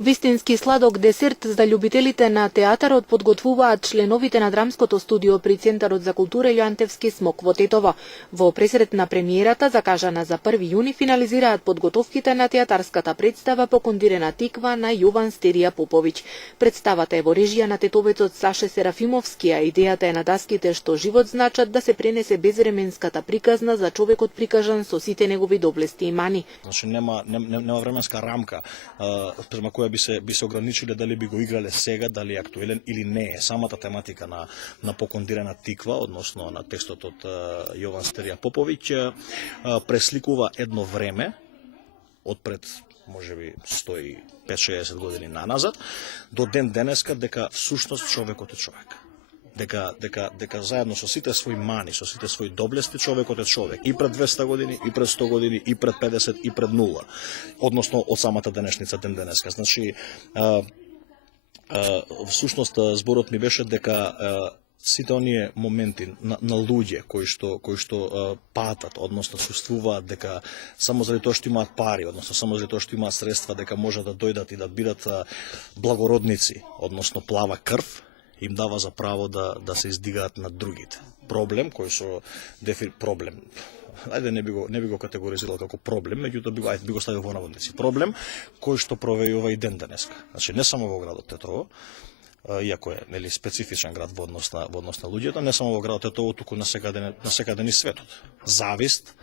Вистински сладок десерт за љубителите на театарот подготвуваат членовите на драмското студио при Центарот за култура Илјантевски смок во Тетово. Во пресрет на премиерата, закажана за 1 јуни, финализираат подготовките на театарската представа Покондирена тиква на Јован Стерија Поповиќ. Представата е во режија на тетовецот Саше Серафимовски, а идејата е на даските што живот значат да се пренесе безвременската приказна за човекот прикажан со сите негови доблести и мани. Значи нема временска рамка према која би се ограничиле дали би го играле сега, дали е актуелен или не е. Самата тематика на Покондирена тиква, односно на текстот од Јован Стерија Поповиќ, пресликува едно време од пред можеби 150-60 години наназад до ден денеска, дека всушност човекот е човек. Дека заедно со сите своји мани, со сите своји доблести, човекот е човек. И пред 200 години, и пред 100 години, и пред 50, и пред 0. Односно, од самата денешница, ден денеска. Значи, всушност, зборот ми беше дека сите оние моменти на луѓе кои што патат, односно чувствуваат дека само заради тоа што имаат пари, односно само заради тоа што имаат средства, дека можат да дојдат и да бидат благородници, односно плава крв, им дава за право да се издигаат над другите. Проблем кој со проблем. Ајде не би го категоризирал како проблем, меѓутоа би го ставил во наводници. Проблем кој што провејува и ден денеска. Значи не само во градот Тетово, иако е специфичен град во однос на луѓето, не само во градот Тетово, туку на секаде низ светот. Завист,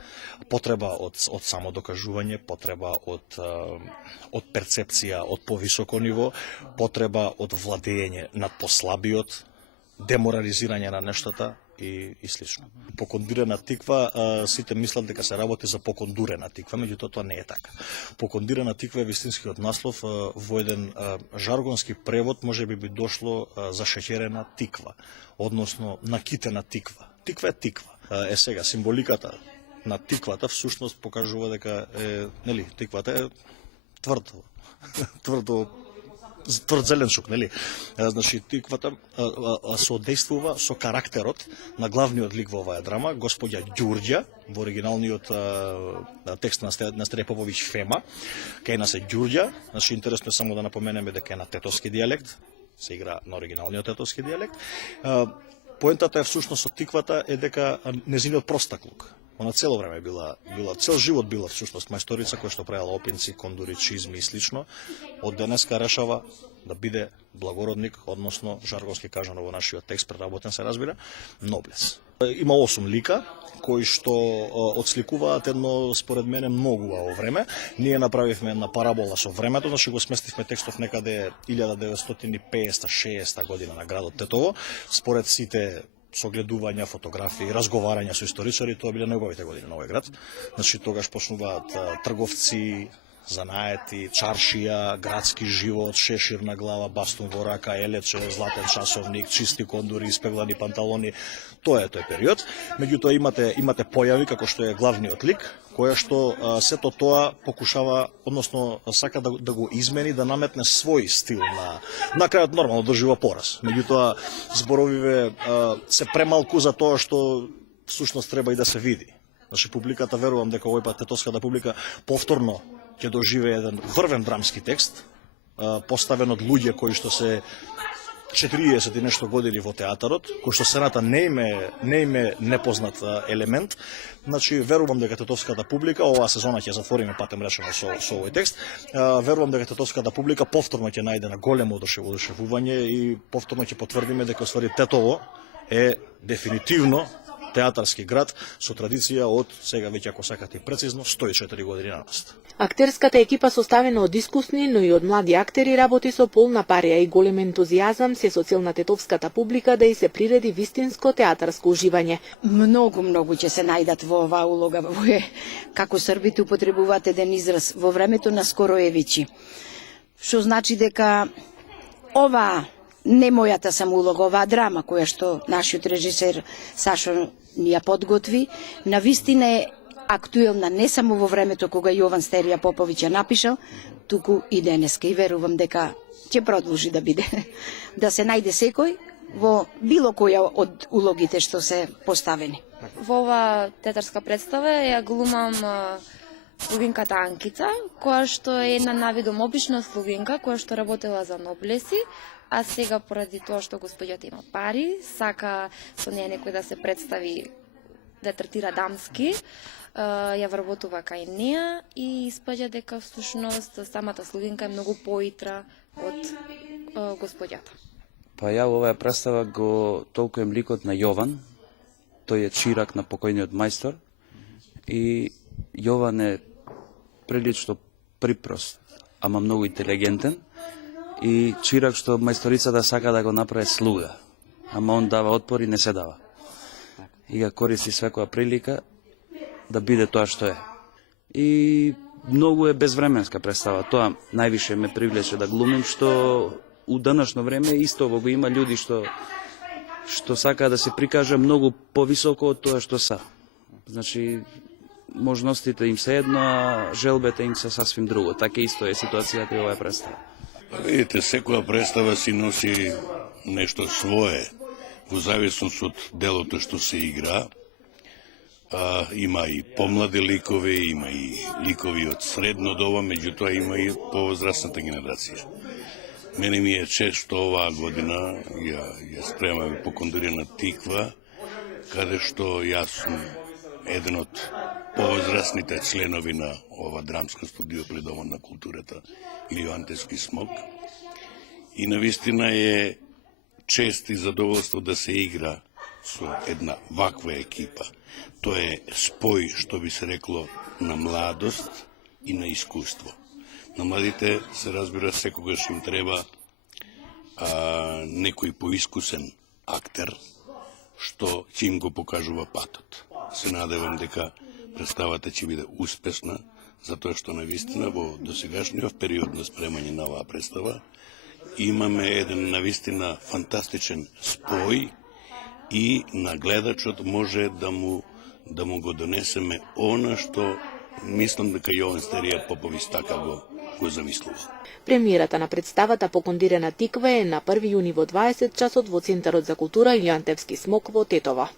потреба од самодокажување, потреба од перцепција од повисоко ниво, потреба од владење над послабиот, деморализирање на нештата и слично. Покондирена тиква, сите мислат дека се работи за покондурена тиква, меѓутоа тоа не е така. Покондирена тиква е вистинскиот наслов во еден жаргонски превод, можеби би дошло за шеќерена тиква, односно накитена тиква. Тиква е тиква. Сега символиката на тиквата всушност покажува дека тиквата е тврд зеленчук, нели? Значи тиквата соодействува со карактерот на главниот лик во оваа драма, господја Ѓурѓа, во оригиналниот текст на Стерија Поповиќ Фема, кај нас е Ѓурѓа. Значи интересно е само да напоменеме дека е на тетовски дијалект, се игра на оригиналниот тетовски дијалект. Поентата е всушност од тиквата е дека незиниот простаклук. Она цело време цел живот била всушност мајсторица која што правила опинци, кондури, чизми и слично. Од денеска решава да биде благородник, односно жаргонски кажано во нашиот текст, преработен се разбира, ноблес. Има 8 лика кои што отсликуваат едно, според мене, многу убаво време. Ние направивме една парабола со времето, значи го сместивме текстов некаде 1950-60 година на градот Тетово, според сите согледувања, фотографии, разговарања со историчари, тоа биле најубавите години на овој град. Значи тогаш почнуваат трговци, занаети, чаршија, градски живот, шешир на глава, бастун во рака, елече, златен часовник, чисти кондури, испеглани панталони. Тоа е тој период. Меѓутоа имате појави како што е главниот лик, која што сето тоа покушава, односно сака да го измени, да наметне свој стил на крајот нормално дожива пораз. Меѓутоа зборовиве се премалку за тоа што всушност треба и да се види. Значи публиката, верувам дека овој пат тетовската публика повторно ќе доживее еден врвен драмски текст, поставен од луѓе кои што се 40 и нешто години во театарот, кој што сцената не име непознат елемент. Значи, верувам дека тетовската публика, оваа сезона ќе затвориме патем речено со овој текст, верувам дека тетовската публика повторно ќе најде на големо одушевување и повторно ќе потврдиме дека оствари Тетово е дефинитивно театарски град со традиција од, сега веќе ако сакате прецизно, 104 години назад. Актерската екипа составена од искусни, но и од млади актери работи со полна парија и голем ентузијазам се со цел на тетовската публика да и се приреди вистинско театарско уживање. Многу ќе се најдат во оваа улога, како србите употребуваат еден израз во времето на Скороевичи. Што значи дека ова не мојата самоулога, оваа драма која што нашиот режисер Сашо ни ја подготви, навистина е актуелна не само во времето кога Јован Стерија Поповиќ ја напишал, туку и денеска, и верувам дека ќе продолжи да биде. Да се најде секој во било која од улогите што се поставени. Во оваа театарска представа ја глумам слугинката Анкица, која што е една навидом обична слугинка, која што работела за Ноблеси, а сега поради тоа што господјата има пари, сака со неја некој да се представи, да третира дамски, ја вработува кај неа и испаѓа дека всушност самата слугинка е многу поитра од господјата. Па ја во оваа представа го толкуем ликот на Јован, тој е чирак на покојниот мајстор и Јован е прилично припрост, ама многу интелигентен и чирак што мајсторицата сака да го направи слуга, ама он дава отпор и не се дава. И ја користи секоја прилика да биде тоа што е. И многу е безвременска представа, тоа највише ме привлече да глумим, што у данашно време исто го има луѓе што сака да се прикаже многу повисоко од тоа што са. Значи, можностите им се едно, а желбите им се сасвим друго. Така исто е ситуацијата и оваа представа. Видите, секоја представа си носи нешто свое, во зависност од делото што се игра. Има и помлади ликови, има и ликови од средно доба, меѓутоа има и повозрастната генерација. Мене ми е чест што оваа година ја спремаме по Кондирена Тиква, каде што јас сум еден од повозрастните членови на ова драмско студио при Домот на културата или Јоантевски смок. И навистина е чест и задоволство да се игра со една ваква екипа. Тоа е спој, што би се рекло, на младост и на искуство. На младите се разбира секогаш им треба некој поискусен актер што ќе им го покажува патот. Се надевам дека представата ќе биде успешна, затоа што навистина во досегашниот период на спремање на оваа представа имаме еден навистина фантастичен спој и на гледачот може да му го донесеме она што мислам дека Јован Стерија Поповиќ така го замислува. Премиерата на представата по Кондирена Тиква е на 1 јуни во 20 часот во Центарот за култура Илјантевски смок во Тетова.